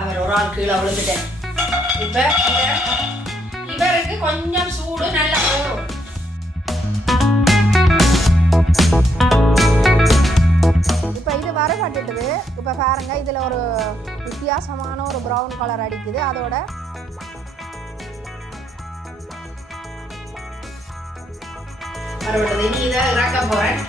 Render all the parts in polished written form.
அவர் ஒரு ஆள் கீழே விழுந்துட்டேன். இப்ப இவருக்கு கொஞ்சம் சூடு நல்லா வரும். இப்போ இது வரப்பட்டுட்டுது. இப்போ பாருங்க, இதில் ஒரு வித்தியாசமான ஒரு ப்ரௌன் கலர் அடிக்குது. அதோட வரப்பட்டது. இனி இதை இறக்க போறேன்.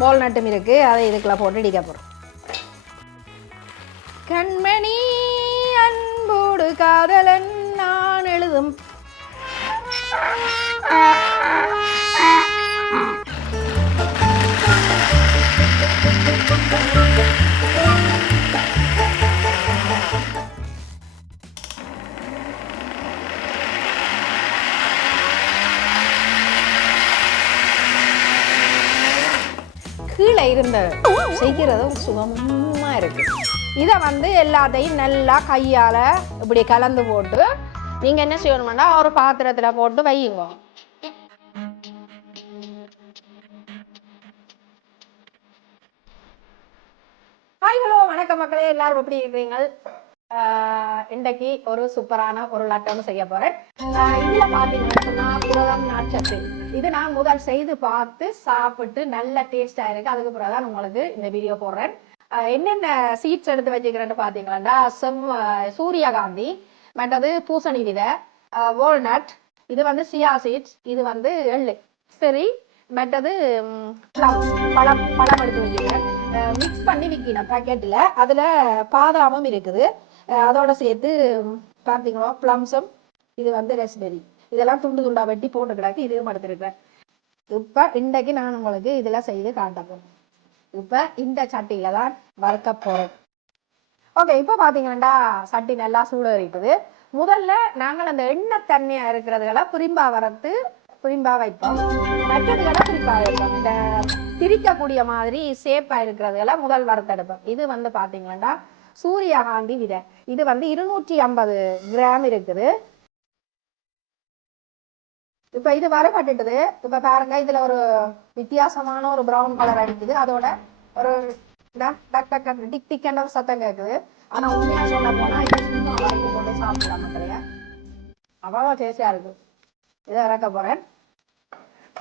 வால்நட்டும் இருக்கு, அதை இதுக்குள்ள போட்டு இடிக்க போறோம். கண்மணி அன்போடு காதலன் நான் எழுதும் கீழே இருந்த செய்கிறது ஒரு சுகமா இருக்கு. இதை எல்லாத்தையும் நல்லா கையால் இப்படி கலந்து போட்டு நீங்கள் என்ன செய்யணும்னா ஒரு பாத்திரத்தில் போட்டு வையுங்க. ஹாய், ஹலோ, வணக்கம் மக்களே, எல்லாரும் எப்படி இருக்கிறீங்க? இன்றைக்கு ஒரு சூப்பரான ஒரு லட்டம்னு செய்ய போறேன். இதுல பாத்தீங்கன்னா புரதம் நாட்சத்து. இது நான் முதல் செய்து பார்த்து சாப்பிட்டு நல்ல டேஸ்டா இருக்கு. அதுக்கு பிறகுதான் உங்களுக்கு இந்த வீடியோ போடுறேன். என்னென்ன சீட்ஸ் எடுத்து வச்சுக்கிறேன்னு பாத்தீங்கன்னா சூரியகாந்தி, மற்றது பூசணி விதை, வால்நட், இது சியா சீட்ஸ், இது எள்ளு, சரி, மற்றது பழம் எடுத்து வச்சுக்கிறேன். மிக்ஸ் பண்ணி விற்கணும் பேக்கெட்டில். அதில் பாதாமும் இருக்குது. அதோட சேர்த்து பார்த்தீங்களா ப்ளம்ஸும், இது ரெஸ்பெரி, இதெல்லாம் துண்டு துண்டா வெட்டி போட்டு கிடக்கு. இதுவும் எடுத்துருக்கேன். இப்போ இன்றைக்கு நான் உங்களுக்கு இதெல்லாம் செய்து காட்டப்போம். இப்போ இந்த சட்டியில தான் வறுக்க போகிறேன். ஓகே, இப்போ பார்த்தீங்கன்னா சட்டி நல்லா சூட இருக்குது. முதல்ல நாங்கள் அந்த எண்ணெய் தண்ணியாக இருக்கிறதுகளை புரிம்பா வைப்போம். மற்றதுகளை குறிப்பா வைப்போம். இந்த திரிக்கக்கூடிய மாதிரி சேப்பா இருக்கிறதுகளை முதல் வறுத்தெடுப்போம். இது பார்த்தீங்கன்னா சூரியகாந்தி விதை. இது 250 கிராம் இருக்குது. இப்ப இது வரப்பட்டுட்டுது. இப்ப பாருங்க, இதுல ஒரு வித்தியாசமான ஒரு ப்ரௌன் கலர் அடிக்குது. அதோட ஒரு டிக் டிக்கெண்ட் ஒரு சத்தம் கேட்குது. ஆனா உண்மையா சொல்ல போனா இது சும்மா வரைக்கும் போட்டு சாப்பிடலாம் மக்களையா, அவ்வளோ டேஸ்டியா இருக்கு. இதை இறக்க போறேன்.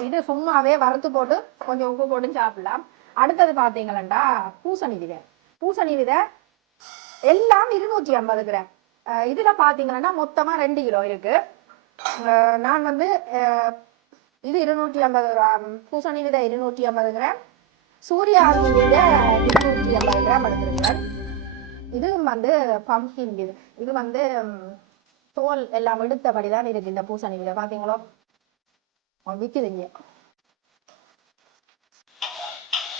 இது சும்மாவே வறுத்து போட்டு கொஞ்சம் உப்பு போட்டு சாப்பிடலாம். அடுத்தது பாத்தீங்கன்னா பூசணி விதை எல்லாம் 250 கிராம். இதுல பாத்தீங்கன்னா மொத்தமா 2 கிலோ இருக்கு. நான் இது 250 கிராம் பூசணி விதை, 250 கிராம் சூரியகாந்தி விதை 250 கிராம் எடுத்துருக்கிறேன். இது பம்கின் விதை. இது தோல் எல்லாம் எடுத்தபடிதான் இருக்கு. இந்த பூசணி விதை பாத்தீங்களோ விக்குதுங்க.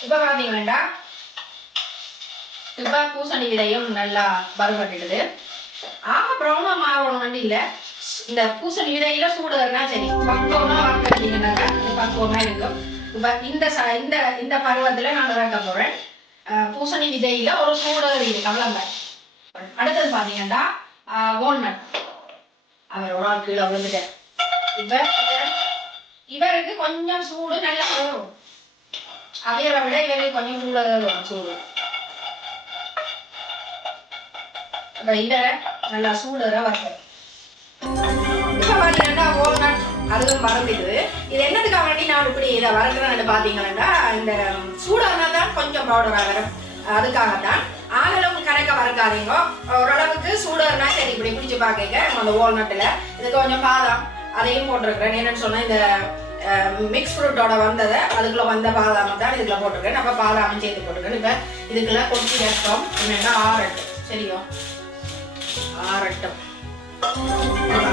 இப்ப பாத்தீங்கன்னா இப்ப பூசணி விதையும் நல்லா வறுபட்டுடுது. ப்ரௌனா மாறணும் இல்ல, இந்த பூசணி விதையில சூடுனா சரி, பக்குவமா வறுத்தீங்கன்னாக்கா பக்குவமா இருக்கும். இப்ப இந்த பருவத்துல நான் இறக்க போறேன். பூசணி விதையில ஒரு சூடு இருக்கு, அவ்வளவு. அடுத்தது பாத்தீங்கன்னா வால்நட். அவர் ஒரு ஆள் கீழே விழுந்துட்டேன். இப்ப இவருக்கு கொஞ்சம் சூடு நல்லா வரும். அவையரை விட இவருக்கு கொஞ்சம் கூட வரும் சூடு. இதை நல்லா சூடுற வரணும். இப்ப பாத்தீங்கன்னா வால்நட் அதுவும் வறந்துடுது. இது என்னதுக்காக வேண்டி நான் இப்படி இதை வறக்குறேன்னு பாத்தீங்கன்னா, இந்த சூடானா தான் கொஞ்சம் பவுடரா வரும். அதுக்காகத்தான். ஆளளவுக்கு கணக்க வறக்காதீங்க. ஓரளவுக்கு சூடுனா சரி. இப்படி பிடிச்சு பாக்க அந்த வால்நட்ல இது கொஞ்சம் பாதாம் அதையும் போட்டிருக்கிறேன். என்னன்னு சொன்னா இந்த மிக்ஸ் ஃப்ரூட்டோட வந்ததை அதுக்குள்ள வந்த பாதாம் தான் இதுக்குள்ள போட்டிருக்கேன். நம்ம பாதாமும் சேர்த்து போட்டிருக்கேன். இப்ப இதுக்குள்ள கொட்டி கஷ்டம் என்னன்னா ஆறட்டும். சரியோ, ஆறட்டும்.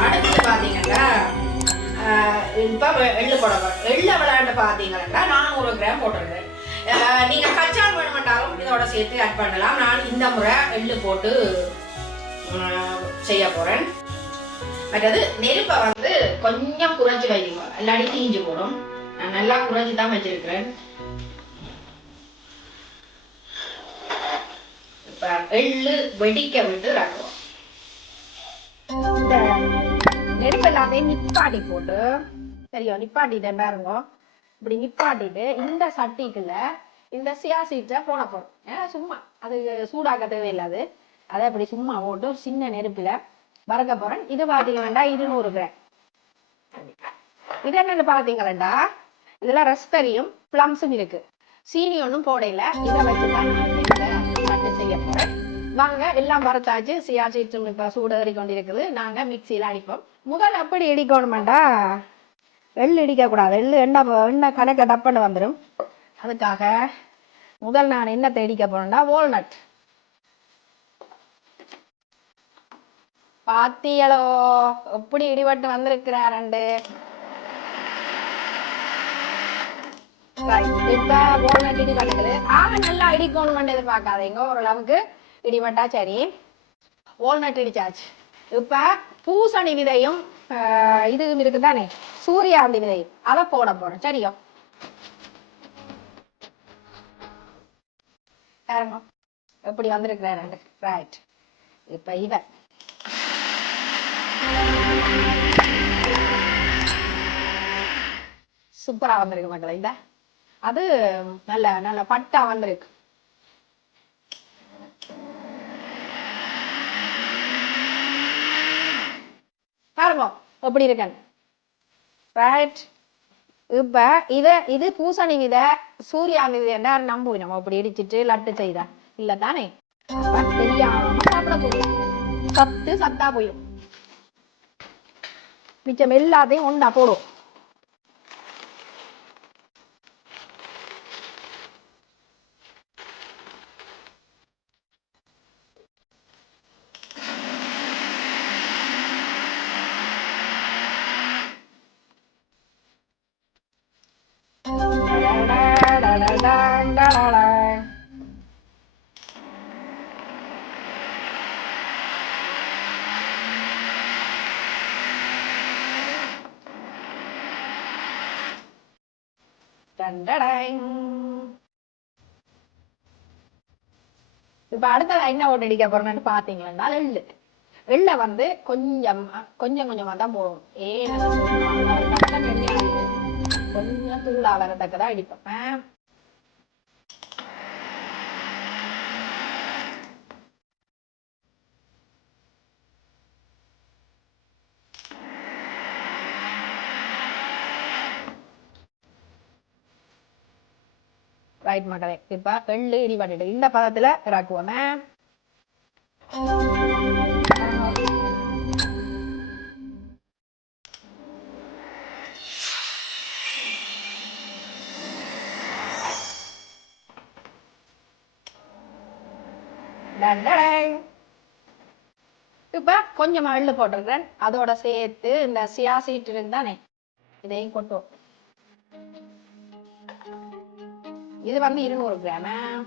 அடுத்து பாத்தீங்கன்னா இப்ப எள்ளு போடணும். எள்ளு விளையாண்டு பாத்தீங்கன்னா 400 கிராம் போட்டிருக்கேன். நீங்க கச்சான் வேணுமென்றாலும் இதோட சேர்த்து ஆட் பண்ணலாம். நான் இந்த முறை எள்ளு போட்டு செய்ய போறேன். மற்றது நெருப்பை கொஞ்சம் குறைஞ்சி வைங்க, இல்லாடி தீஞ்சு போடும். நான் நல்லா குறைஞ்சி தான் வச்சிருக்கிறேன். இப்ப எள்ளு வெடிக்க விட்டு ரக்குவோம். இந்த நெருப்பு எல்லாமே நிப்பாட்டி போட்டு சரியா நிப்பாட்டிட்டேன் பாருங்க. இப்படி நிப்பாட்டிட்டு இந்த சட்டிக்குள்ள இந்த சியா சீட்ஸை போட போறோம். ஏன்னா சும்மா அது சூடாக்க தேவையில்லாது. அதை அப்படி சும்மா போட்டு ஒரு சின்ன நெருப்புல வறுக்க போறேன். இது பாத்தீங்கன்னா 200 கிராம். இது என்னன்னு பாத்தீங்களா, இதுல ரஸ்பெரியும் பிளம்ஸும் இருக்கு. சீனி ஒன்றும் போடையில. இதை வச்சுதான் நான் செய்ய போறேன். வாங்க, எல்லாம் வறுத்தாச்சு. சியா சீட்ஸும் இப்ப சூடேறி கொண்டிருக்குது. நாங்க மிக்சியில அடிப்போம். முதல் அப்படி இடிக்கணுமெண்டா, எள்ளு இடிக்க கூடாது. எள்ளு எண்ணெய் கணக்க டப்புன்னு வந்துடும். அதுக்காக முதல் நான் என்னத்தை இடிக்க போறேன்னா வால்நட். பாத்தியலோ எப்படி இடிபட்டு வந்திருக்கிறாரண்டு. இப்ப வால்நட் இடிபட்டுக்குது. நல்லா இடிக்கணும் எதிர்பார்க்காதீங்க, ஓரளவுக்கு இடிபட்டா சரி. வால்நட் இடிச்சாச்சு. இப்ப பூசணி விதையும் இதுவும் இருக்குதானே, சூரியாந்தி விதையும், அதை போட போறோம். சரியோ? எப்படி வந்திருக்கிறாரு. ரைட். இப்ப இவன் சூப்பரா வந்திருக்கு மக்களை. இந்த அது நல்ல நல்ல பட்டா வந்திருக்கு. பாருங்க எப்படி இருக்கு. ரைட். இப்ப இது பூசணி விதை, சூரியாந்தி விதை என்ன நம்புவோம். நம்ம அப்படி இடிச்சிட்டு லட்டு செய்தா இல்ல தானே, தெரியாம சாப்பிட போயிடும். சத்தா போயிடும். மிச்சம் எல்லாத்தையும் ஒண்ணா போடும். இப்ப அடுத்தது என்ன ஓட்டு அடிக்க போறேன்னு பாத்தீங்கன்னா எள்ள வந்து கொஞ்சம் கொஞ்சமா தான் போடும். கொஞ்சம் தூளா வரத்தக்கதான் அடிப்பேன். ரைட் மகளே. இப்ப எள்ளு இடிபட்டு இந்த பதத்துல இறக்குவோமே. இப்ப கொஞ்சமா எள்ளு போட்டிருக்கேன். அதோட சேர்த்து இந்த சியா சீட் இருந்தானே, இதையும் கொட்டும். இது வந்து 200 கிராம்.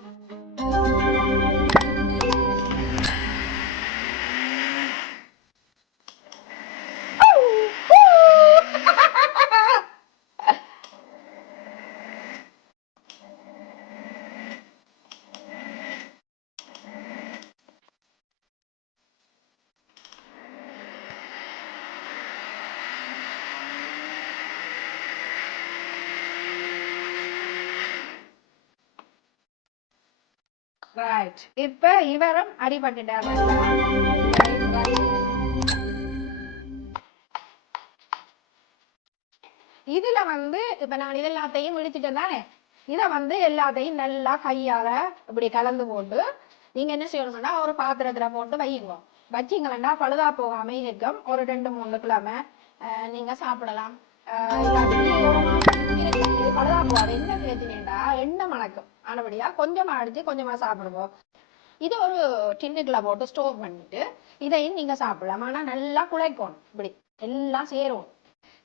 ரைட். இப்ப இவரும் அடிபட்டுட்டார். இதுல வந்து இப்ப நான் இது எல்லாத்தையும் இடிச்சிட்டேன் தானே, இத வந்து எல்லாத்தையும் நல்லா கையால இப்படி கலந்து போட்டு நீங்க என்ன செய்யணும்னா ஒரு பாத்திரத்துல போட்டு வையுங்க. வச்சிங்கன்னா பழுதா போகாம இருக்கும். ஒரு 2-3 கிழமை நீங்க சாப்பிடலாம். பழுதா போகாது. என்ன பிரச்சனைடா, எண்ணெய் மணக்கும். ஆனபடியா கொஞ்சமா அடிச்சு கொஞ்சமா சாப்பிடுவோம். இது ஒரு டின்னுக்குள்ள போட்டு ஸ்டோர் பண்ணிட்டு இதையும் நீங்க சாப்பிடலாம். ஆனா நல்லா குழைக்கணும். இப்படி எல்லாம் சேரும்.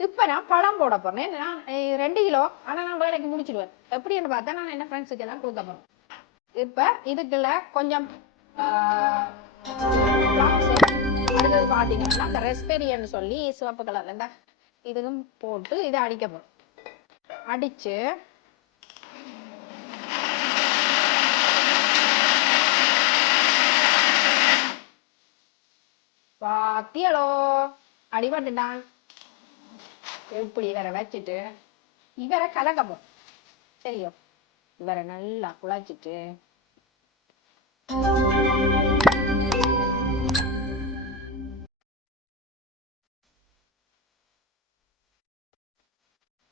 இப்ப நான் பழம் போட போறேன். நான் 2 கிலோ, ஆனா நான் வேலைக்கு முடிச்சிடுவேன். எப்படின்னு பார்த்தா நான் என்ன ஃப்ரெண்ட்ஸுக்கு எல்லாம் கொடுக்க போறேன். இப்ப இதுக்குள்ள கொஞ்சம் அடுத்தது பாத்தீங்கன்னா அந்த ரெஸ்பெரியன்னு சொல்லி சிவப்பு கலர்ல இருந்தா இதுவும் போட்டு இதை அடிக்க போறோம். அடிச்சு பாத்தியலோ அடிபட்டுட்டான். இப்படி இவரை வச்சுட்டு இவரை கலக்கப்போம். தெரியும். இவரை நல்லா குழச்சிட்டு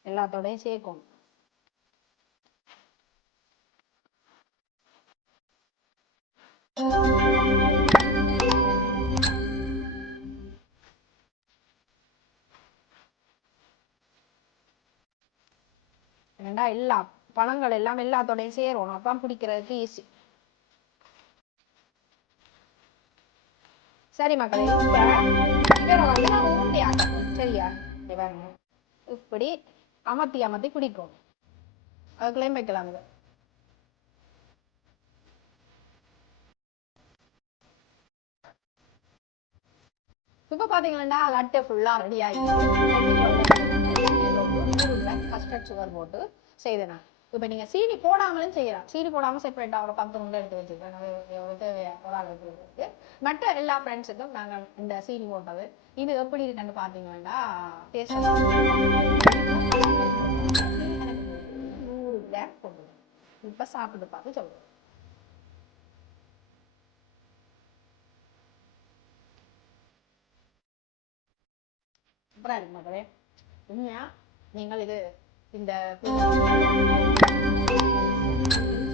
எல்லாத்தோடையும் சேர்க்கும். ஏண்டா எல்லா பழங்கள் எல்லாம் எல்லாத்தோடையும் சேரும், அப்பா பிடிக்கிறதுக்கு ஈஸி. சரி மக்களே, இவரை வந்து நான் உருண்டை ஆக்கணும். சரியா? பாருங்க, இப்படி அமர்த்தி அமர்த்தி பிடிக்கும். அதுக்குள்ளேயும் வைக்கலாம். இப்போ பார்த்தீங்கன்னா லட்டு ஃபுல்லாக ரெடி ஆகிடுச்சு. கஸ்டர்ட் சுகர் போட்டு செய்தேன் நான். இப்போ நீங்கள் சீனி போடாமலும் செய்யலாம். சீனி போடாமல் செப்பரேட்டாக ஒரு 10 உருண்டை எடுத்து வச்சுருக்கேன். ஒரு ஆள் எடுத்து மற்ற எல்லா ஃப்ரெண்ட்ஸுக்கும் நாங்கள் இந்த சீனி போட்டது இது எப்படி இருக்குன்னு பார்த்தீங்கன்னா டேஸ்ட் 100 கிராம் போடுவோம். இப்போ சாப்பிட்டு பார்த்து சொல்லுவோம். சூப்பராக இருக்கு மக்களே. உண்மையா நீங்கள் இது இந்த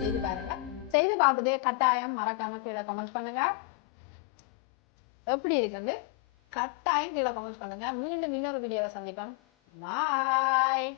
செய்து பாருங்க. செய்து பார்த்துட்டு கட்டாயம் மறக்காம கீழே கமெண்ட் பண்ணுங்க. எப்படி இருக்குன்னு கட்டாயம் கீழே கமெண்ட் பண்ணுங்க. மீண்டும் இன்னொரு வீடியோவை சந்திப்போம். பாய்.